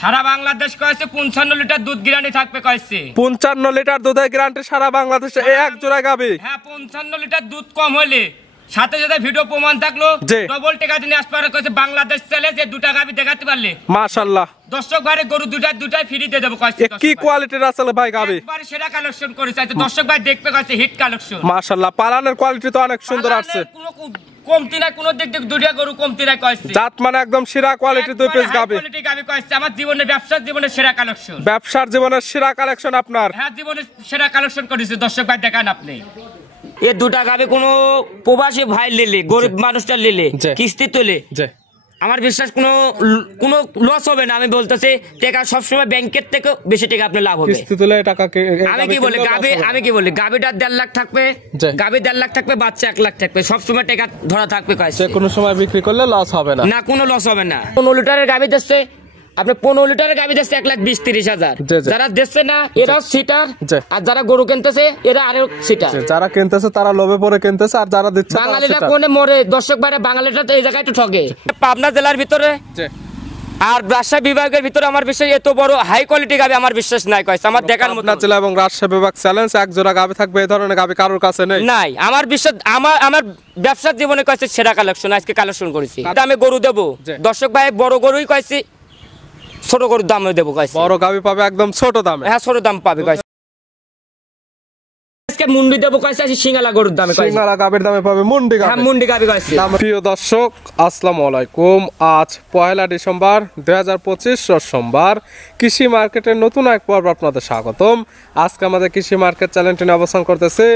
সারা বাংলাদেশ কয়েছে 55 লিটার দুধ গ্যারান্টি থাকবে কয়েছে 55 লিটার দুধের গ্যারান্টি সারা বাংলাদেশে এই এক জোড়া গাবি। হ্যাঁ 55 লিটার দুধ কম হলে সাথে সাথে ভিডিও প্রমাণ থাকলো ডবল টাকা দিনে আসপারে কয়েছে বাংলাদেশ চলে যে দুটা গাবি দেখাতে পারলে মাশাআল্লাহ দর্শক ভাই গরু দুটাই ফ্রি দিয়ে দেব কয়েছে। কি কোয়ালিটির আসলে ভাই গাবি একবারে সেরা কালেকশন করেছে দর্শক ভাই দেখবে কয়েছে হিট কালেকশন মাশাআল্লাহ পালানের কোয়ালিটি তো অনেক সুন্দর আছে কমতি না কোন দিক থেকে দুইটা গরু কমতি না কইছে জাত মানে একদম সেরা কোয়ালিটি দুই পিস গাবি কোয়ালিটি গাবি কইছে আমার জীবনে ব্যবসার জীবনে সেরা কালেকশন ব্যবসার জীবনের সেরা কালেকশন আপনার হ্যাঁ জীবনে সেরা কালেকশন করেছে দর্শক ভাই দেখান আপনি এই দুটা গাবি কোন প্রবাসী ভাই নিলে গরিব মানুষটা নিলে কিস্তি তোলে আমার বিশ্বাস কোনো লস হবে না। আমি বলতেছি টাকা সবসময় ব্যাংকের থেকে বেশি টাকা আপনি লাভ হবে কিস্তি তোলে টাকা। আমি কি বলি গাবিটা 1.5 লাখ থাকবে গাবি 1.5 লাখ থাকবে বাচ্চা 1 লাখ থাকবে সবসময় টাকা ধরা থাকবে কয়েছে কোনো সময় বিক্রি করলে লস হবে না কোনো লস হবে না। 15 লিটারের গাবি দিচ্ছে আপনি 15 লিটারের গাবি দিচ্ছে 1,20,30,000 যারা দিচ্ছে না এরাও সিটার আর যারা গরু কিনতেছে এরা আরো সিটার যারা কিনতেছে তারা লোভে পড়ে কিনতেছে আর যারা দিচ্ছে বাঙালিরা কোনে মরে দর্শক ভাইরা বাঙালিরা তো এই জায়গায় তো ঠকে। পাবনা জেলার ভিতরে আর রাজশাহী বিভাগের ভিতরে আমার বিশ্বাস এত বড় হাই কোয়ালিটি গাবি আমার বিশ্বাস নাই কইছে আমার দেখার মতো। পাবনা জেলা এবং রাজশাহী বিভাগ চ্যালেঞ্জ এক জোড়া গাবি থাকবে এই ধরনের গাবি কারোর কাছে নেই নাই আমার বিশ্বাস আমার ব্যবসার জীবনে কইছে সেরা কালেকশন আজকে কালেকশন করেছি আমি গরু দেব দর্শক ভাই বড় গরুই কইছি ছোট গরুর দামে দেবো কইছে বড় গাবি পাবে একদম ছোট দামে হ্যাঁ ছোট দাম পাবে কইছে আজকে মুন্ডি দেবো কইছে সিঙ্গালা গরুর দামে কইছে সিঙ্গালা গাবির দামে পাবে মুন্ডি গাবি হ্যাঁ মুন্ডি গাবি কইছে। প্রিয় দর্শক আসসালামু আলাইকুম আজ 1 ডিসেম্বর 2025 সোমবার কৃষি মার্কেটের নতুন এক পর্ব আপনাদের স্বাগতম। আজকে আমাদের কৃষি মার্কেট চ্যানেলটি নিয়ে অবস্থান করতেছে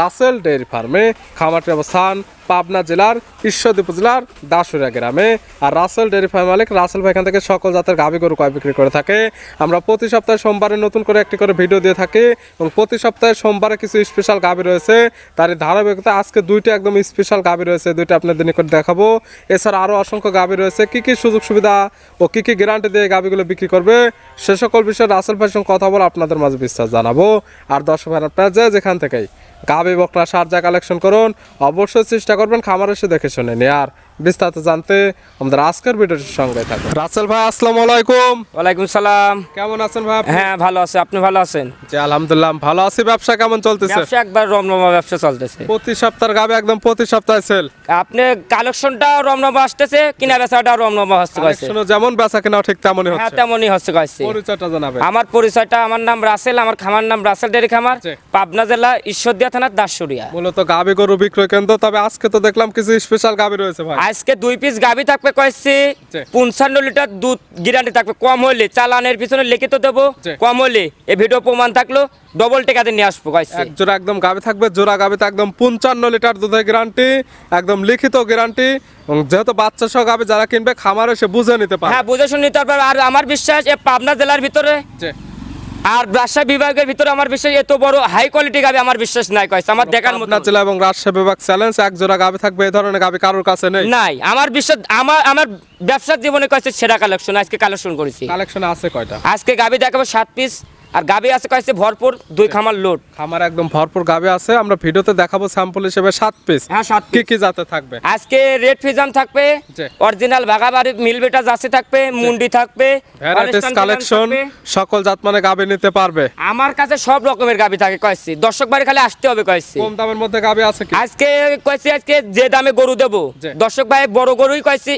রাসেল ডেইরি ফার্মে। খামারটির অবস্থান পাবনা জেলার ঈশ্বরদী উপজেলার দাসুরিয়া গ্রামে। আর রাসেল ডেইরি ফার্ম মালিক রাসেল ভাই এখান থেকে সকল জাতের গাভী গরু ক্রয় বিক্রি করে থাকে। আমরা প্রতি সপ্তাহে সোমবারে নতুন করে একটি করে ভিডিও দিয়ে থাকি এবং প্রতি সপ্তাহে সোমবারে কিছু স্পেশাল গাভী রয়েছে তারই ধারাবাহিকতা আজকে দুইটা একদম স্পেশাল গাভী রয়েছে দুইটা আপনাদের নিকট দেখাবো। এছাড়া আরও অসংখ্য গাভী রয়েছে কি কি সুযোগ সুবিধা ও কি কি গ্যারান্টি দিয়ে গাভীগুলো বিক্রি করবে সে সকল বিষয়ে রাসেল ভাইয়ের সঙ্গে কথা বলে আপনাদের মাঝে বিশ্বাস জানাবো। আর দর্শক ভাই আপনারা যেখান থেকেই গাভী বকনা সার যা কালেকশন করুন অবশ্যই চেষ্টা করবেন খামার এসে দেখে শুনে নিয়ে। আর বিস্তারিত জানতে আমাদের আজকের ভিডিওটির সঙ্গে থাকুন। রাসেল ভাই আসসালামু আলাইকুম। ওয়ালাইকুম সালাম। কেমন আছেন ভাই? হ্যাঁ ভালো আছি, আপনি ভালো আছেন? জি আলহামদুলিল্লাহ ভালো আছি। ব্যবসা কেমন চলতেছে? ব্যবসা একবার রমরমা ব্যবসা চলতেছে। প্রতি সপ্তাহে গাভী একদম প্রতি সপ্তাহে সেল। আপনি কালেকশনটা রমরমা আসতেছে কিনা বেচাটা রমরমা হচ্ছে কইছে। কালেকশন যেমন বেচা কিনা ঠিক তেমনই হচ্ছে। হ্যাঁ তেমনই হচ্ছে কইছে। পরিচয়টা জানাবেন। আমার পরিচয়টা আমার নাম রাসেল, আমার খামার নাম রাসেল ডেইরি খামার, পাবনা জেলা ঈশ্বরদী থানা দাসুরিয়া। মূলত গাভী গরু বিক্রয় কেন্দ্র। তবে আজকে তো দেখলাম কিছু স্পেশাল গাভী রয়েছে ভাই। আজকে 2 পিস গাভী থাকবে কইছে 55 লিটার দুধ গ্যারান্টি থাকবে। কম হলে চালানের পিছনে লিখিত দেব, কম হলে এই ভিডিও প্রমাণ থাকলো ডবল টাকা দিয়ে নিয়ে আসবো কইছে। এক জোড়া একদম গাভী থাকবে, জোড়া গাভীতে একদম 55 লিটার দুধের গ্যারান্টি, একদম লিখিত গ্যারান্টি। এবং যেহেতু বাচ্চা সহ গাভী যারা কিনবে খামারে এসে বুঝে নিতে পারবে। হ্যাঁ বুঝে শুনে নিতে পারবে। আর আমার বিশ্বাস এই পাবনা জেলার ভিতরে আর রাজশাহী বিভাগের ভিতরে আমার বিশ্বাস এত বড় হাই কোয়ালিটি গাভী আমার বিশ্বাস নাই কইছে আমার দেখার মতো। পাবনা জেলা এবং রাজশাহী বিভাগ চ্যালেঞ্জ এক জোড়া গাভী থাকবে এই ধরনের গাভী কারোর কাছে নেই নাই আমার বিশ্বাস আমার ব্যবসার জীবনে কইছে সেরা কালেকশন আজকে কালেকশন করেছি। কালেকশন আছে কয়টা? আজকে গাভী দেখাবো 7 পিস আর গাভী আছে কইছে ভরপুর 2 খামার লোড। খামার একদম ভরপুর গাভী আছে, আমরা ভিডিওতে দেখাবো স্যাম্পল হিসেবে 7 পিস। হ্যাঁ 7 কি কি জাতে থাকবে? আজকে রেড ফিজাম থাকবে, অরিজিনাল ভাগাবাড়ি মিলবেটা জার্সি থাকবে, মুন্ডি থাকবে, ভ্যারাইটিস কালেকশন সকল জাত মানে গাভী নিতে পারবে। আমার কাছে সব রকমের গাভী থাকে কইছে। দর্শক বাড়ি খালি আসতে হবে কইছে। কম দামের মধ্যে গাভী আছে কি? আজকে কইছে আজকে যে দামে গরু দেব দর্শক ভাই বড় গরুই কইছে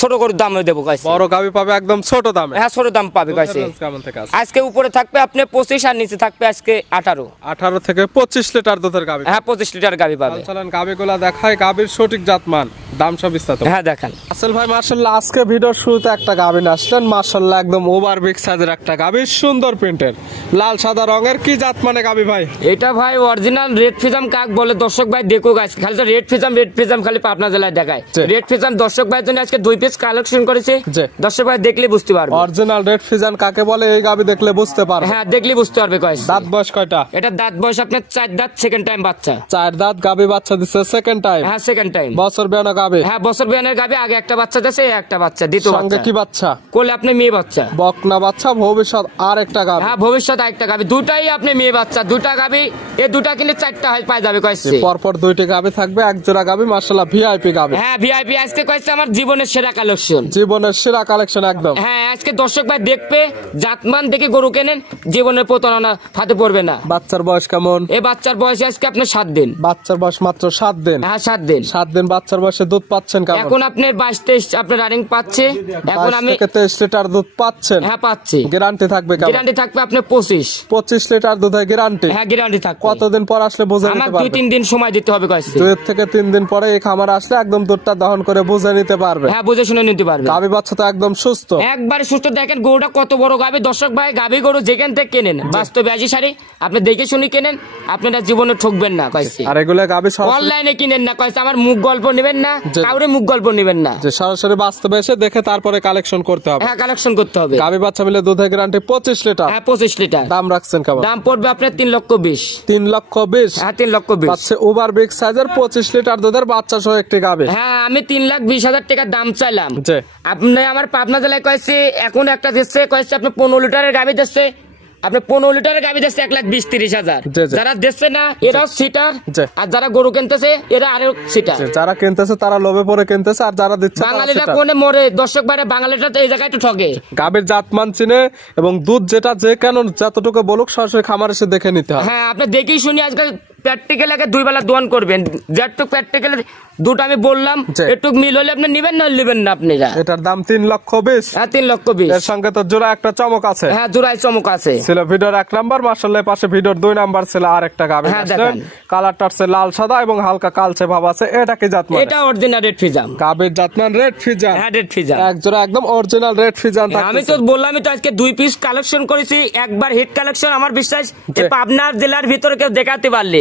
ছোট গরুর দামে দেবো কইছে। বড় গাভী পাবে একদম ছোট দামে। হ্যাঁ ছোট দাম পাবে কইছে। কেমন থেকে আছে? আজকে উপরে থাকবে আপনি 25 আর নিচে থাকবে আজকে 18 থেকে 25 লিটার দুধের গাভী। হ্যাঁ 25 লিটার গাভী পাবে। চলেন গাভীগুলা দেখাই, গাভীর সঠিক জাতমান দাম সব বিস্তারিত। হ্যাঁ দেখান। আসল ভাই মাশাআল্লাহ আজকে ভিডিওর শুরুতে একটা গাভী আসলেন মাশাআল্লাহ একদম ওভার বিগ সাইজের একটা গাভী, সুন্দর প্রিন্টের লাল সাদা রঙের। কি জাত মানে গাভী ভাই? এটা ভাই অরিজিনাল রেড ফিজাম কাক বলে দর্শক ভাই দেখো গাইস। খালি তো রেড ফিজাম খালি পাবনা জেলায় দেখায়। রেড ফিজাম দর্শক ভাই জন্য আজকে 2 পিস কালেকশন করেছে। দর্শক ভাই দেখলে বুঝতে পারবে অরিজিনাল রেড ফিজান কাকে বলে এই গাভী দেখলে বুঝতে পারবে। হ্যাঁ দেখলে বুঝতে পারবে কইস। দাঁত বয়স কয়টা? এটা দাঁত বয়স আপনার 4 দাঁত, সেকেন্ড টাইম বাচ্চা। 4 দাঁত গাভী বাচ্চা দিছে সেকেন্ড টাইম। হ্যাঁ সেকেন্ড টাইম। বছর বিয়ানো গাবে? হ্যাঁ বছর বিয়ানের গাবে, আগে একটা বাচ্চা দিয়েছে, একটা বাচ্চা দ্বিতীয় সঙ্গে বাচ্চা। কি বাচ্চা? কোলে আপনি মেয়ে বাচ্চা। বকনা বাচ্চা, ভবিষ্যৎ আর একটা গাবে। হ্যাঁ ভবিষ্যৎ একটা গাবি, দুটাই আপনি মেয়ে বাচ্চা, দুটা গাবি, এই দুটা কিনে 4টা হয় পাই যাবে কইছে। পরপর 2টি গাবে থাকবে, এক জোড়া গাবে মাশাআল্লাহ ভিআইপি গাবে। হ্যাঁ ভিআইপি আজকে কইছে আমার জীবনের সেরা কালেকশন, জীবনের সেরা কালেকশন একদম। হ্যাঁ আজকে দর্শক ভাই দেখবে, জাতমান দেখে গরু কেনেন, জীবনের প্রতারণা ফাঁদে পড়বে না। বাচ্চার বয়স কেমন? এই বাচ্চার বয়স আজকে আপনার 7 দিন। বাচ্চার বয়স মাত্র 7 দিন। হ্যাঁ 7 দিন। 7 দিন বাচ্চার বয়সে দুধ পাচ্ছেন কেমন? এখন আপনার 22-23 আপনার রানিং পাচ্ছে। এখন 22 আমি থেকে 23 লিটার দুধ পাচ্ছেন। হ্যাঁ পাচ্ছি। গ্যারান্টি থাকবে কেমন? গ্যারান্টি থাকবে আপনার 25 লিটার দুধের গ্যারান্টি। হ্যাঁ গ্যারান্টি থাকবে। কতদিন পর আসলে বুঝে আমার নিতে পারবে? 2-3 দিন সময় দিতে হবে কইছে। 2 থেকে 3 দিন পরে এই খামারে আসলে একদম দুধটা দহন করে বুঝে নিতে পারবে। হ্যাঁ বুঝে শুনে নিতে পারবে। গাবি বাচ্চা তো একদম সুস্থ, একবারে সুস্থ। দেখেন গরুটা কত বড় গাবি, দর্শক ভাই গাবি গরু যেখান থেকে কেনেন বাস্তবে আজি সারি আপনি দেখে শুনে কেনেন, আপনারা জীবনে ঠকবেন না কইছে। আর এগুলা গাবি অনলাইনে কিনেন না কইছে, আমার মুখ গল্প নেবেন না, কাউরে মুখ গল্প নেবেন না, যে সরাসরি বাস্তবে এসে দেখে তারপরে কালেকশন করতে হবে। হ্যাঁ কালেকশন করতে হবে। গাবি বাচ্চা মিলে দুধের গ্যারান্টি 25 লিটার। হ্যাঁ 25 লিটার। দাম রাখছেন কেমন? দাম পড়বে আপনার 3,20,000। 3,20,000। হ্যাঁ 3,20,000। পাচ্ছে ওভার বিগ সাইজের 25 লিটার দুধের বাচ্চা সহ একটি গাবি। হ্যাঁ আমি 3,20,000 টাকা দাম চাইলাম। জি। আপনি আমার পাবনা জেলায় কয়েছে এখন একটা দিচ্ছে, কয়েছে আপনি 15 লিটারের গাবি দিচ্ছে, আপনি 15 লিটারের গাবি দিচ্ছে 1,20,000-30,000। যারা দিচ্ছে না এরাও সিটার, আর যারা গরু কিনতেছে এরা আরো সিটার। যারা কিনতেছে তারা লোভে পড়ে কিনতেছে, আর যারা দিচ্ছে বাঙালিরা কোনে মরে, দর্শক ভাইরা বাঙালিরা তো এই জায়গায় তো ঠকে। গাবির জাতমান চিনে এবং দুধ যেটা যে কেন যতটুকু বলুক সরাসরি খামার এসে দেখে নিতে হবে। হ্যাঁ আপনি দেখেই শুনি আজকাল প্র্যাকটিক্যাল আগে 2 বেলা দোয়ান করবেন, যেটুক প্র্যাকটিক্যাল দুটো আমি বললাম একটু মিল হলে আপনি নিবেন না নেবেন না আপনারা। এটার দাম 3,20,000। হ্যাঁ 3,20,000। এর সঙ্গে তো জোড়া একটা চমক আছে। হ্যাঁ জোড়ায় চমক আছে। ছিল ভিডিওর 1 নাম্বার, মাশাআল্লাহ পাশে ভিডিওর 2 নাম্বার ছিল আর একটা গাবি। হ্যাঁ দেখেন কালারটা আছে লাল সাদা এবং হালকা কালচে ভাব আছে। এটা কি জাতমান? এটা অরিজিনাল রেড ফিজাম। গাবির জাতমান রেড ফিজান। হ্যাঁ রেড ফিজাম এক জোড়া একদম অরিজিনাল রেড ফিজান। আমি তো বললামই তো আজকে 2 পিস কালেকশন করেছি, একবার হিট কালেকশন। আমার বিশ্বাস এই পাবনা জেলার ভিতরে কেউ দেখাতে পারলে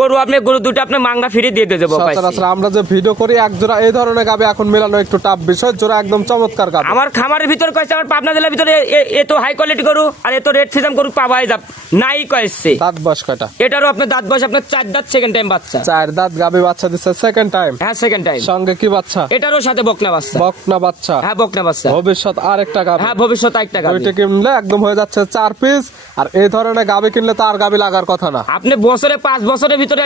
গরু আপনি গরু দুটো আপনি মাংনা ফ্রি দিয়ে দেবো। আমরা যে ভিডিও করি এক জোড়া এই ধরনের গাবি এখন মেলানো একটু টাফ বিষয়। জোড়া একদম চমৎকার গাবি। আমার খামারের ভিতরে কইছে, আমার পাবনা জেলার ভিতরে এত হাই কোয়ালিটি গরু আর এত রেড ফিজাম গরু পাওয়াই যাব নাই কইছে। দাঁত বয়স কয়টা? এটারও আপনি দাঁত বয়স আপনার 4 দাঁত, সেকেন্ড টাইম বাচ্চা। 4 দাঁত গাবি বাচ্চা দিচ্ছে সেকেন্ড টাইম। হ্যাঁ সেকেন্ড টাইম। সঙ্গে কি বাচ্চা? এটারও সাথে বকনা বাচ্চা। বকনা বাচ্চা। হ্যাঁ বকনা বাচ্চা। ভবিষ্যৎ আরেকটা গাবি। হ্যাঁ ভবিষ্যৎ আরেকটা গাবি। ওইটা কিনলে একদম হয়ে যাচ্ছে 4 পিস। আর এই ধরনের গাবি কিনলে তো আর গাবি লাগার কথা না। আপনি বছরে 5 বছরের ভিতরে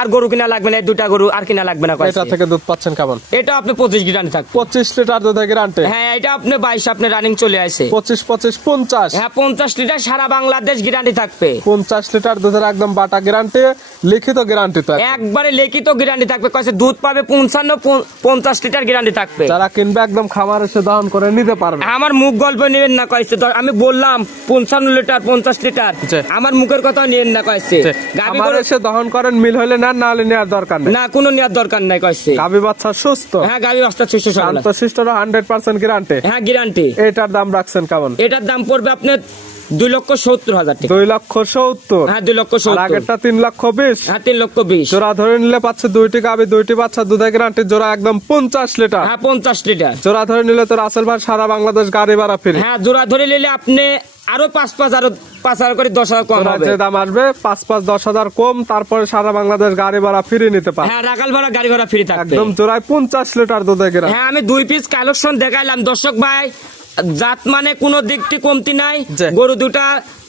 আর গরু কিনা লাগবে না, দুটা গরু আর কিনা লাগবে না। এটা থেকে দুধ পাচ্ছেন কেমন? এটা আপনি 25 গ্যারান্টি থাকবে। 25 লিটার দুধের গ্যারান্টি। হ্যাঁ এটা আপনি 22 আপনি রানিং চলে আসে। 25 50। হ্যাঁ 50 লিটার সারা বাংলাদেশ গ্যারান্টি থাকবে। 50 লিটার দুধের একদম বাটা গ্যারান্টি, লিখিত গ্যারান্টি তো একবারে লিখিত গ্যারান্টি থাকবে। কইছে দুধ পাবে 55-50 লিটার গ্যারান্টি থাকবে। যারা কিনবে একদম খামার এসে দহন করে নিতে পারবে। আমার মুখ গল্প নেবেন না কইছে, আমি বললাম 55 লিটার 50 লিটার, আমার মুখের কথা নিয়েন না কইছে। গাবি খামার এসে দহন করেন, মিল হইলে না, না হলে নেওয়ার দরকার নেই। না কোনো নেওয়ার দরকার নাই কইছে। গাবি বাচ্চা সুস্থ। হ্যাঁ গাবি বাচ্চা সুস্থ সবল। তো সুস্থর 100% গ্যারান্টি। হ্যাঁ গ্যারান্টি। এটার দাম রাখছেন কেমন? এটার দাম পড়বে আপনার 2,70,000 টাকা। 2,70,000। হ্যাঁ 2,70,000। আগেরটা 3,20,000। হ্যাঁ 3,20,000। জোড়া ধরে নিলে পাচ্ছে 2টি গাবি 2টি বাচ্চা দুধের গ্যারান্টি। জোড়া একদম 50 লিটার। হ্যাঁ 50 লিটার। জোড়া ধরে নিলে তো রাসেল ভাই সারা বাংলাদেশ গাড়ি ভাড়া ফ্রি। হ্যাঁ জোড়া ধরে নিলে আপনি আরো 5,000 করে 10,000 কম হবে। যে দাম আসবে 5,000-10,000 কম, তারপরে সারা বাংলাদেশ গাড়ি ভাড়া ফ্রি নিতে পারবে। হ্যাঁ রাখাল ভাড়া গাড়ি ভাড়া ফ্রি থাকবে। একদম জোড়ায় 50 লিটার দুধের গ্যারান্টি। হ্যাঁ আমি 2 পিস কালেকশন দেখাইলাম দর্শক ভাই, জাত মানে কোনো দিকটি কমতি নাই।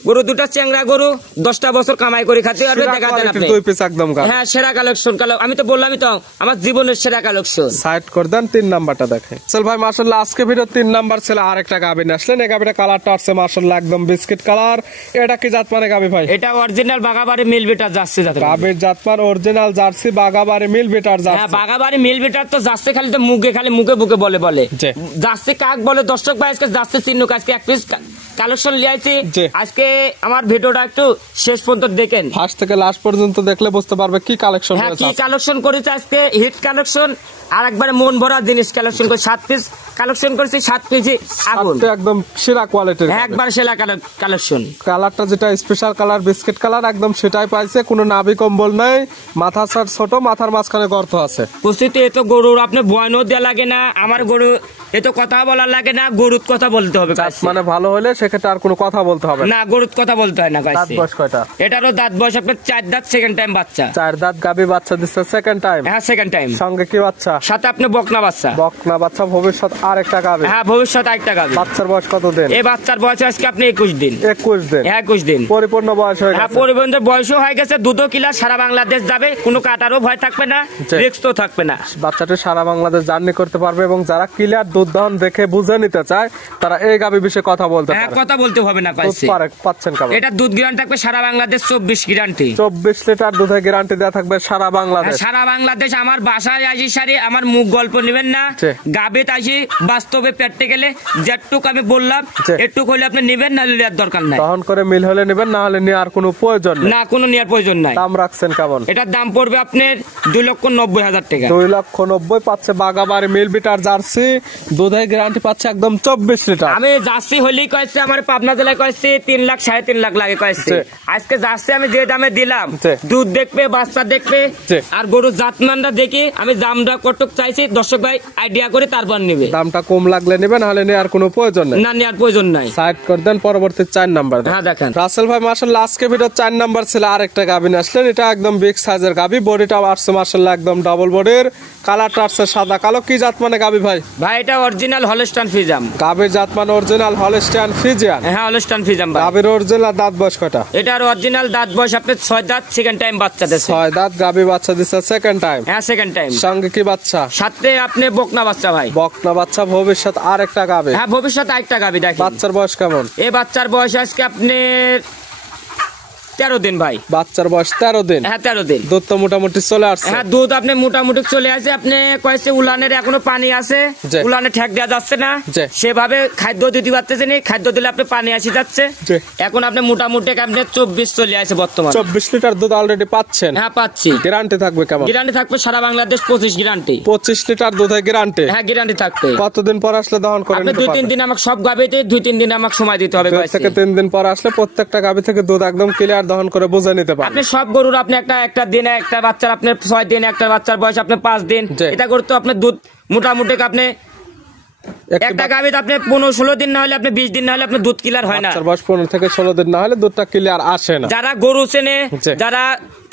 গরু দুটা চেংড়া গরু 10টা বছর কামাই করে খাতে পারবে। দেখাতেন আপনি 2 পিস একদম। হ্যাঁ সেরা কালেকশন। আমি তো বললামই তো আমার জীবনের সেরা কালেকশন। সাইড করে দেন 3 নাম্বারটা দেখেন। চল ভাই মাশাআল্লাহ আজকে ভিডিও 3 নাম্বার ছিল আরেকটা গাবি নিয়ে আসলেন। এই গাবিটা কালারটা আছে মাশাআল্লাহ একদম বিস্কিট কালার। এটা কি জাত মানে গাবি ভাই? এটা অরিজিনাল বাগাবাড়ি মিল বেটার জার্সি জাতের গাবির জাত মান অরিজিনাল জার্সি বাগাবাড়ি মিল বেটার জার্সি। হ্যাঁ বাগাবাড়ি মিল বেটার তো জার্সি খালি তো মুখে বুকে বলে জার্সি কাক বলে। দর্শক ভাই আজকে জার্সি চিহ্ন আজকে 1 পিস কালেকশন লিয়াইছি। আজকে আমার ভিডিওটা একটু শেষ পর্যন্ত দেখেন, ফার্স্ট থেকে লাস্ট পর্যন্ত দেখলে বুঝতে পারবে কি কালেকশন হয়েছে। কি কালেকশন করেছে আজকে, হিট কালেকশন আর একবারে মন ভরা জিনিস কালেকশন করে 7 পিস কালেকশন করেছি। 7 পিসই আগুন, একদম সেরা কোয়ালিটির, একবার সেরা কালেকশন। কালারটা যেটা স্পেশাল কালার বিস্কিট কালার একদম সেটাই পাইছে। কোনো নাভি কম্বল নাই, মাথা সার ছোট, মাথার মাঝখানে গর্ত আছে। বুঝতে এত গরুর আপনি বয়নও দেওয়া লাগে না, আমার গরু এত কথা বলার লাগে না, গরুর কথা বলতে হবে। মানে ভালো হলে সেক্ষেত্রে আর কোনো কথা বলতে হবে না, গরুর কথা বলতে হয় না। দাঁত বয়স কয়টা? এটারও দাঁত বয়স আপনার 4 দাঁত, সেকেন্ড টাইম বাচ্চা। 4 দাঁত গাবি বাচ্চা দিচ্ছে সেকেন্ড টাইম। হ্যাঁ সেকেন্ড টাইম। সঙ্গে কি বাচ্চা? সাথে আপনি বকনা বাচ্চা। বকনা বাচ্চা, ভবিষ্যৎ আরেকটা গাবে। হ্যাঁ ভবিষ্যৎ আরেকটা গাবে। বাচ্চার বয়স কত দিন? এই বাচ্চার বয়স আজকে আপনি 21 দিন। 21 দিন। 21 দিন পরিপূর্ণ বয়স হয়ে হ্যাঁ গেছে। পরিপূর্ণ বয়সও হয়ে গেছে। দুধও কিলার, সারা বাংলাদেশ যাবে, কোনো কাটারও ভয় থাকবে না, রিস্ক তো থাকবে না। বাচ্চাটি সারা বাংলাদেশ জার্নি করতে পারবে এবং যারা ক্লিয়ার দুধ দহন দেখে বুঝে নিতে চায় তারা এই গাভী বিষয়ে কথা বলতে হ্যাঁ পারে। কথা বলতে হবে না। পাচ্ছেন কেমন? এটা দুধ গ্যারান্টি থাকবে সারা বাংলাদেশ 24 গ্যারান্টি। 24 লিটার দুধের গ্যারান্টি দেওয়া থাকবে সারা বাংলাদেশ। সারা বাংলাদেশ। আমার বাসায় আসি সারি, আমার মুখ গল্প নেবেন না, গাবেত আসি বাস্তবে পেটতে গেলে যেটুক আমি বললাম এটুক হলে আপনি নেবেন, না নেওয়ার দরকার নাই। দহন করে মিল হলে নেবেন, না হলে নেওয়ার কোনো প্রয়োজন নেই। না কোনো নেওয়ার প্রয়োজন নাই। দাম রাখছেন কেমন? এটার দাম পড়বে আপনার 2,90,000 টাকা। 2,90,000 পাচ্ছে বাগাবাড়ি মিল বিটার জার্সি, দুধের গ্যারান্টি পাচ্ছে একদম 24 লিটার। আমি জার্সি হলেই কয়েছে, আমার পাবনা জেলায় কয়েছে 3 লাখ 3.5 লাখ লাগে কয়েছে। আজকে জার্সি আমি যে দামে দিলাম, দুধ দেখবে, বাচ্চা দেখবে, আর গরুর জাতমানটা দেখে আমি দামটা কটক চাইছি, দর্শক ভাই আইডিয়া করে তারপর নেবে। দামটা কম লাগলে নেবেন, নাহলে নেওয়ার কোনো প্রয়োজন নেই। না নেওয়ার প্রয়োজন নাই। সাইড করে দেন, পরবর্তী 4 নাম্বার। হ্যাঁ দেখেন রাসেল ভাই মাশাআল্লাহ আজকে ভিডিও 4 নাম্বার ছিল আরেকটা গাভী নিয়ে আসলেন। এটা একদম বিগ সাইজের গাভী, বডিটাও আসছে মাশাআল্লাহ একদম ডাবল বডির, কালারটা আসছে সাদা কালো। কি জাত মানে গাভী ভাই? ভাই এটা অরিজিনাল হলস্টাইন ফ্রিজিয়ান। গাভীর জাত মানে অরিজিনাল হলস্টাইন ফ্রিজিয়ান। হ্যাঁ হলস্টাইন ফ্রিজিয়ান ভাই। গাভীর অরিজিনাল দাঁত বয়স কয়টা? এটার অরিজিনাল দাঁত বয়স আপনার 6 দাঁত, সেকেন্ড টাইম বাচ্চা দিছে। 6 দাঁত গাভী বাচ্চা দিছে সেকেন্ড টাইম। হ্যাঁ সেকেন্ড টাইম। সঙ্গে কি বাচ্চা? সাথে আপনি বকনা বাচ্চা ভাই। বকনা বাচ্চা, ভবিষ্যৎ আরেকটা গাভী। হ্যাঁ ভবিষ্যৎ আরেকটা গাভী। দেখেন বাচ্চার বয়স কেমন? এই বাচ্চার বয়স আজকে আপনি 13 দিন ভাই। বাচ্চার বয়স 13 দিন। হ্যাঁ 13 দিন। দুধ তো মোটামুটি চলে আসছে। হ্যাঁ দুধ আপনি মোটামুটি চলে আসে। আপনি কয়েছে উলানের এখনো পানি আছে, উলানে ঠেক দেওয়া যাচ্ছে না, সেভাবে খাদ্য দিতে পারতেছে না। খাদ্য দিলে আপনি পানি আসি যাচ্ছে। এখন আপনি মোটামুটি আপনি 24 চলে আসে বর্তমানে। 24 লিটার দুধ অলরেডি পাচ্ছেন? হ্যাঁ পাচ্ছি। গ্যারান্টি থাকবে কেমন? গ্যারান্টি থাকবে সারা বাংলাদেশ 25 গ্যারান্টি। 25 লিটার দুধের গ্যারান্টি? হ্যাঁ গ্যারান্টি থাকবে। কতদিন পর আসলে দহন করেন? আপনি 2-3 দিন আমাকে সব গাভীতে 2-3 দিন আমাকে সময় দিতে হবে। 2 থেকে 3 দিন পর আসলে প্রত্যেকটা গাভী থেকে দুধ একদম ক্লিয়ার দহন করে বুঝে নিতে পারবেন। আপনি সব গরুর আপনি একটা দিনে একটা বাচ্চার আপনি 6 দিন, একটা বাচ্চার বয়স আপনি 5 দিন, এটা গরু তো আপনার দুধ মোটামুটি আপনি একটা গাভীতে আপনি 15-16 দিন না হলে আপনি 20 দিন না হলে আপনি দুধ ক্লিয়ার হয় না। বাচ্চার বয়স 15 থেকে 16 দিন না হলে দুধটা ক্লিয়ার আসে না। যারা গরু চেনে, যারা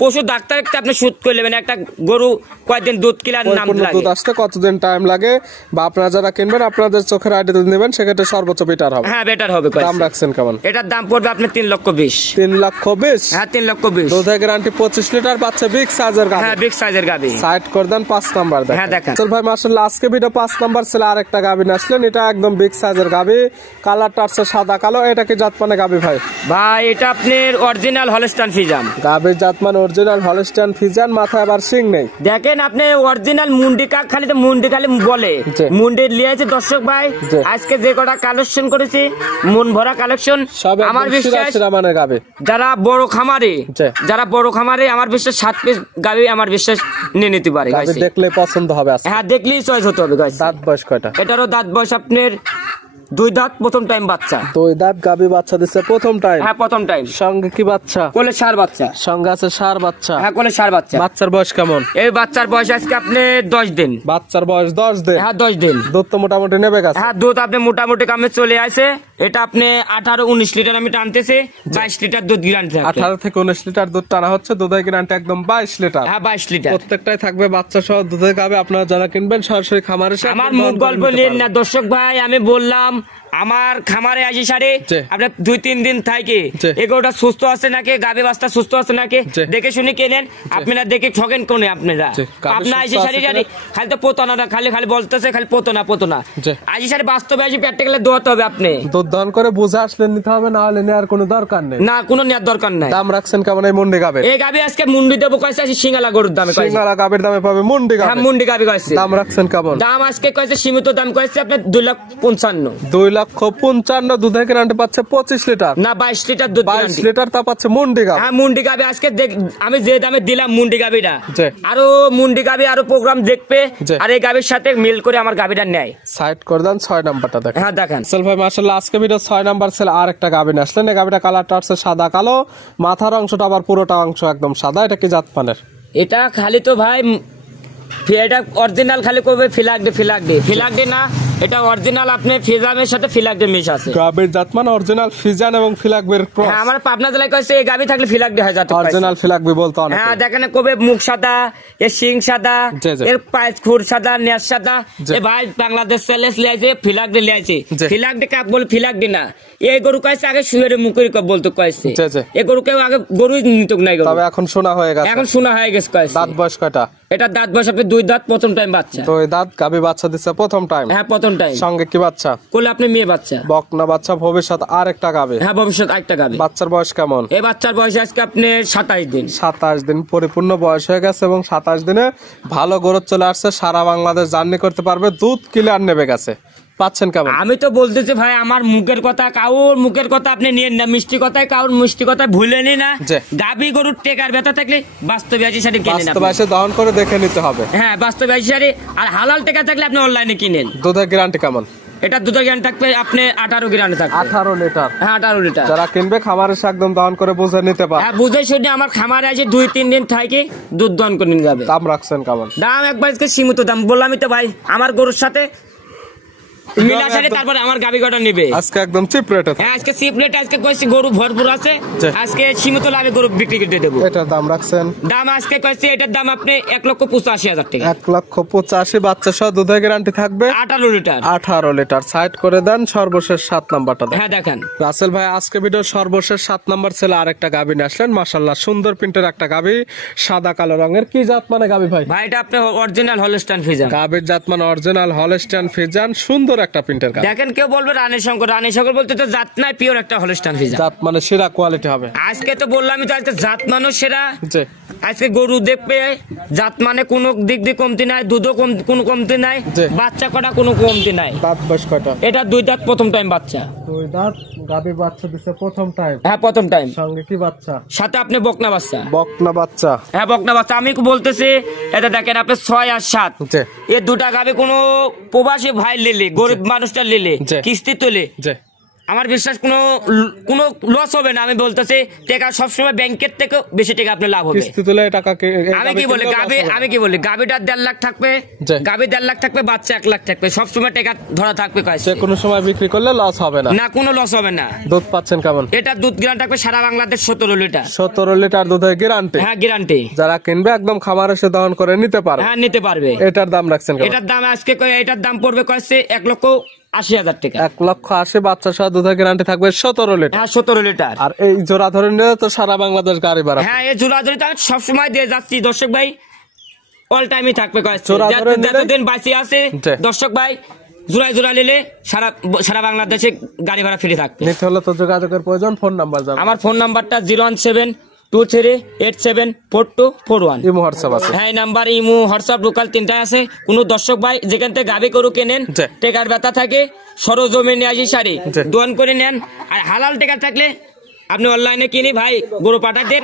পশু ডাক্তার আপনি শুট করে নেবেন একটা গরু কয়দিন দুধ ক্লিয়ার নাম লাগে, দুধ আসতে কতদিন টাইম লাগে, বা আপনারা যারা কিনবেন আপনাদের চোখের আইডিয়া নেবেন, সেক্ষেত্রে সর্বোচ্চ বেটার হবে। হ্যাঁ বেটার হবে। দাম রাখছেন কেমন? এটার দাম পড়বে আপনি 3,20,000। 3,20,000? হ্যাঁ 3,20,000। দুধের গ্যারান্টি 25 লিটার পাচ্ছে, বিগ সাইজের গাভী। হ্যাঁ বিগ সাইজের গাভী। সাইড করে দেন 5 নাম্বার। হ্যাঁ দেখেন চল ভাই মাশাআল্লাহ আজকে ভিডিও 5 নাম্বার ছিল আরেকটা গাভী নিয়ে আসলেন। এটা একদম বিগ সাইজের গাভী, কালারটা আসছে সাদা কালো। এটা কি জাত মানে গাভী ভাই? ভাই এটা আপনার অরিজিনাল হলস্টাইন ফ্রিজিয়ান। গাভীর জাত মানে অরিজিনাল হলস্টাইন ফ্রিজিয়ান, মাথায় আবার সিং নেই। দেখেন আপনি অরিজিনাল মুন্ডি কাক, খালি তো মুন্ডি খালি বলে, মুন্ডি লিয়েছে দর্শক ভাই। আজকে যে কটা কালেকশন করেছি মন ভরা কালেকশন, আমার বিশ্বাস মানে গাভী যারা বড় খামারে, আমার বিশ্বাস 7 পিস গাভী আমার বিশ্বাস নিয়ে নিতে পারে। দেখলে পছন্দ হবে। হ্যাঁ দেখলেই চয়েস হতে হবে। দাঁত বয়স কয়টা? এটারও দাঁত বয়স আপনার 2 দাঁত, প্রথম টাইম বাচ্চা। 2 দাঁত গাভী বাচ্চা দিচ্ছে প্রথম টাইম? হ্যাঁ প্রথম টাইম। সঙ্গে কি বাচ্চা? কোলে ষাঁড় বাচ্চা। সঙ্গে আছে ষাঁড় বাচ্চা? হ্যাঁ কোলে ষাঁড় বাচ্চা। বাচ্চার বয়স কেমন? এই বাচ্চার বয়স আজকে আপনি 10 দিন। বাচ্চার বয়স 10 দিন? হ্যাঁ 10 দিন। দুধ তো মোটামুটি নেবে গেছে? হ্যাঁ দুধ আপনি মোটামুটি কামে চলে আসে। এটা আপনি 18-19 লিটার আমি টানতেছি, 22 লিটার দুধ গ্যারান্টি থাকবে। 18 থেকে 19 লিটার দুধ টানা হচ্ছে, দুধের গ্যারান্টি একদম 22 লিটার। হ্যাঁ 22 লিটার প্রত্যেকটাই থাকবে বাচ্চা সহ দুধের গাভী। আপনারা যারা কিনবেন সরাসরি খামারে এসে আমার মুখ গল্প নিন না দর্শক ভাই। আমি বললাম আমার খামারে আসি সারে আপনার 2-3 দিন থাকে এগুলোটা সুস্থ আছে নাকি, গাভী বাচ্চা সুস্থ আছে নাকি দেখে শুনে কেনেন। আপনারা দেখে ঠকেন কোনে আপনারা? আপনার আসি সারে জানি খালি তো পোতনা, খালি বলতেছে খালি পোতনা। আসি সারে বাস্তবে আসি পেটে গেলে দোয়াতে হবে। আপনি দুধ দহন করে বুঝে আসলে নিতে হবে, না হলে নেওয়ার কোনো দরকার নেই। না কোনো নেওয়ার দরকার নাই। দাম রাখছেন কেমন এই মুন্ডি গাভী? এই গাভী আজকে মুন্ডি দেবো কয়েছে আসি সিঙ্গালা গরুর দামে। সিঙ্গালা গাভীর দামে পাবে মুন্ডি গাভী? হ্যাঁ মুন্ডি গাভী কয়েছে। দাম রাখছেন কেমন? দাম আজকে কয়েছে সীমিত দাম কয়েছে আপনার 2,55,000। 2,55,000 দুধের গ্যারান্টি পাচ্ছে 25 লিটার? না 22 লিটার দুধ। 22 লিটার তা পাচ্ছে মুন্ডি গাভী। হ্যাঁ মুন্ডি গাভী আজকে আমি যে দামে দিলাম মুন্ডি গাভীটা, আরো মুন্ডি গাভী আরো প্রোগ্রাম দেখবে, আর এই গাভীর সাথে মিল করে আমার গাভীটা নেয়। সাইড করে দেন 6 নাম্বারটা দেখেন। হ্যাঁ দেখেন চল ভাই মাশাআল্লাহ আজকে ভিডিও 6 নাম্বার ছিল আরেকটা গাভী নিয়ে আসলেন। এই গাভীটা কালারটা আছে সাদা কালো, মাথার অংশটা আবার পুরোটা অংশ একদম সাদা। এটা কি জাত মানের? এটা খালি তো ভাই এটা অরিজিনাল খালি করবে ফিলাক ডে না এটা অরিজিনাল আপনি ফিজামের সাথে ফিলাকডে মিশ আছে। গাবির জাতমান অরিজিনাল ফিজান এবং ফিলাকবির ক্রস। হ্যাঁ আমার পাবনা জেলায় কইছে এই গাবি থাকলে ফিলাকডে হয় জাতক। অরিজিনাল ফিলাকবি বলতো অনেকে। হ্যাঁ দেখেন কবে মুখ সাদা, এর শিং সাদা, এর পাঁচ খুর সাদা, নেস সাদা। এ ভাই বাংলাদেশ চ্যালেঞ্জ লিয়েছে ফিলাকডে লিয়েছে। ফিলাকডে কাপ বল ফিলাকডে না। এই গরু কইছে আগে শুয়ের মুখের কপ বলতো কইছে। এই গরু কেউ আগে গরুই নিত নাই গরু। তবে এখন শোনা হয়ে গেছে। এখন শোনা হয়ে গেছে কইছে। দাঁত বয়স কয়টা? এটা দাঁত বয়স আপনি 2 দাঁত, প্রথম টাইম বাচ্চা। তো এই দাঁত গাবি বাচ্চা দিচ্ছে প্রথম টাইম। হ্যাঁ প্রথম টাইম। সঙ্গে কি বাচ্চা? কোলে আপনি মেয়ে বাচ্চা। বকনা বাচ্চা ভবিষ্যৎ আরেকটা গাবি। হ্যাঁ ভবিষ্যৎ আরেকটা গাবি। বাচ্চার বয়স কেমন? এই বাচ্চার বয়স আজকে আপনি 27 দিন। 27 দিন পরিপূর্ণ বয়স হয়ে গেছে এবং 27 দিনে ভালো গ্রোথ চলে আসছে। সারা বাংলাদেশ জার্নি করতে পারবে। দুধ ক্লিয়ার নেবে গেছে। পাচ্ছেন কেমন? আমি তো বলতেছি ভাই আমার মুখের কথা কাউর মুখের কথা আপনি নিয়েন না, মিষ্টি কথায় কাউর মিষ্টি কথা ভুলেনি না। গাবি গরুর টেকার ব্যথা থাকলে বাস্তবে আসি সাথে কিনেন। বাস্তবে এসে দহন করে দেখে নিতে হবে। হ্যাঁ বাস্তবে আসি সাথে। আর হালাল টেকা থাকলে আপনি অনলাইনে কিনেন। দুধের গ্যারান্টি কেমন? এটা দুধের গ্যারান্টি থাকবে আপনি 18 গ্যারান্টি থাকবে। 18 লিটার? হ্যাঁ 18 লিটার। যারা কিনবে খামারে এসে একদম দহন করে বুঝে নিতে পারে। হ্যাঁ বুঝে শুনে আমার খামারে এসে 2-3 দিন থেকে দুধ দহন করে নিয়ে যাবে। দাম রাখছেন কেমন? দাম একবার সীমিত দাম বললামই তো ভাই, আমার গরুর সাথে মিলা সাথে তারপরে আমার গাবি গটা নিবে। আজকে একদম চিপ রেটে। হ্যাঁ আজকে চিপ রেটে। আজকে কইছি গরু ভরপুর আছে, আজকে সীমিত লাভে গরু বিক্রি করে দেব। এটার দাম রাখছেন? দাম আজকে কইছি এটার দাম আপনি 1,85,000 টাকা। 1,85,000 বাচ্চা সহ দুধের গ্যারান্টি থাকবে 18 লিটার। 18 লিটার। সাইড করে দেন সর্বশেষ 7 নাম্বারটা দেন। হ্যাঁ দেখেন রাসেল ভাই আজকে ভিডিও সর্বশেষ 7 নাম্বার ছেলে আরেকটা গাবি নিয়ে আসলেন। মাশাআল্লাহ সুন্দর প্রিন্টের একটা গাবি, সাদা কালো রঙের। কি জাত মানে গাবি ভাই? ভাই এটা আপনি অরিজিনাল হলস্টাইন ফ্রিজিয়ান। গাবির জাত মানে অরিজিনাল হলস্টাইন ফ্রিজিয়ান। সুন্দর একটা প্রিন্টের গাবি। দেখেন কেউ বলবে রানী শঙ্কর, রানী শঙ্কর বলতে তো জাত নাই, পিওর একটা হলস্টাইন ফ্রিজিয়ান। জাত মানে সেরা কোয়ালিটি হবে। আজকে তো বললামই তো আজকে জাত মানে সেরা। আজকে গরু দেখবে জাত মানে কোনো দিক দিয়ে কমতি নাই, দুধও কোনো কমতি নাই, বাচ্চা কটা কোনো কমতি নাই। দাঁত বয়স কয়টা? এটা 2 দাঁত, প্রথম টাইম বাচ্চা। 2 দাঁত গাবি বাচ্চা দিছে প্রথম টাইম। হ্যাঁ প্রথম টাইম। সঙ্গে কি বাচ্চা? সাথে আপনি বকনা বাচ্চা। বকনা বাচ্চা? হ্যাঁ বকনা বাচ্চা। আমি বলতেছি এটা দেখেন আপনি 6 আর 7 এই দুটা গাবি কোনো প্রবাসী ভাই লেলে, গরিব মানুষটা লেলে, কিস্তি তোলে, আমার বিশ্বাস কোনো লস হবে না। আমি বলতেছি টাকা সবসময় ব্যাংকের থেকে বেশি টাকা আপনার লাভ হবে। কিস্তি তুলে টাকা আমি কি বলি গাবিটা 1.5 লাখ থাকবে, গাবি 1.5 লাখ থাকবে, বাচ্চা 1 লাখ থাকবে, সবসময় টাকা ধরা থাকবে। কোনো সময় বিক্রি করলে লস হবে না? না কোনো লস হবে না। দুধ পাচ্ছেন কেমন? এটা দুধ গ্যারান্টি থাকবে সারা বাংলাদেশ 17 লিটার। 17 লিটার দুধের গ্যারান্টি? হ্যাঁ গ্যারান্টি। যারা কিনবে একদম খামারে এসে দহন করে নিতে পারবে। হ্যাঁ নিতে পারবে। এটার দাম রাখছেন কেমন? এটার দাম আজকে এটার দাম পড়বে কয়েছে 1,80,000 টাকা। 1,80,000 বাচ্চা সহ দুধের গ্যারান্টি থাকবে 17 লিটার। হ্যাঁ 17 লিটার। আর এই জোড়া ধরে নিলে তো সারা বাংলাদেশ গাড়ি ভাড়া। হ্যাঁ এই জোড়া ধরে আমি সবসময় দিয়ে যাচ্ছি দর্শক ভাই, অল টাইমই থাকবে। যতদিন বাঁচিয়ে আছে দর্শক ভাই জোড়া নিলে সারা বাংলাদেশে গাড়ি ভাড়া ফ্রি থাকবে। নিতে হলে তো যোগাযোগের প্রয়োজন। ফোন নাম্বার জানান। আমার ফোন নাম্বারটা 01723874241। ইমো হোয়াটসঅ্যাপ আছে? হ্যাঁ নাম্বার ইমো হোয়াটসঅ্যাপ লোকাল 3টা আছে। কোন দর্শক ভাই যেখান থেকে গাবি গরু কেনেন, টেকার ব্যথা থাকে, সরজমিনে আসি সারি দোয়ান করে নেন। আর হালাল টেকা থাকলে আপনি অনলাইনে কিনি ভাই গরু পাঠা দেন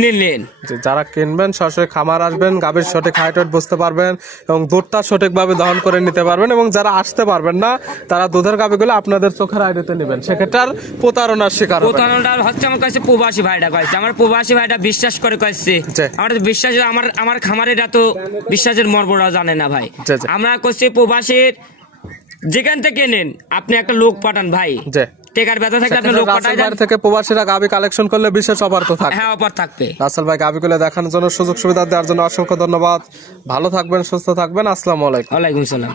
নিলেন। যারা কিনবেন সরাসরি খামার আসবেন, গাভীর সঠিক হাইট ওয়েট বুঝতে পারবেন এবং দুধটা সঠিকভাবে দহন করে নিতে পারবেন। এবং যারা আসতে পারবেন না তারা দুধের গাভীগুলো আপনাদের চোখের আইডিতে নেবেন, সেক্ষেত্রে আর প্রতারণার শিকার হবে। প্রতারণা হচ্ছে আমার কাছে প্রবাসী ভাইটা কয়েছে, আমার প্রবাসী ভাইটা বিশ্বাস করে কয়েছে। আমার বিশ্বাস আমার খামারেরা তো বিশ্বাসের মর্মটা জানে না ভাই। আমরা কইছি প্রবাসীর যেখান থেকে নেন আপনি একটা লোক পাঠান ভাই, টেকার ব্যথা থাকলে আপনি লোক পাঠাই দেন। থেকে প্রবাসীরা গাভী কালেকশন করলে বিশেষ অফার তো থাকবে। হ্যাঁ অফার থাকবে। রাসেল ভাই গাভীগুলো দেখানোর জন্য, সুযোগ সুবিধা দেওয়ার জন্য অসংখ্য ধন্যবাদ। ভালো থাকবেন, সুস্থ থাকবেন। আসসালামু আলাইকুম। ওয়ালাইকুম সালাম।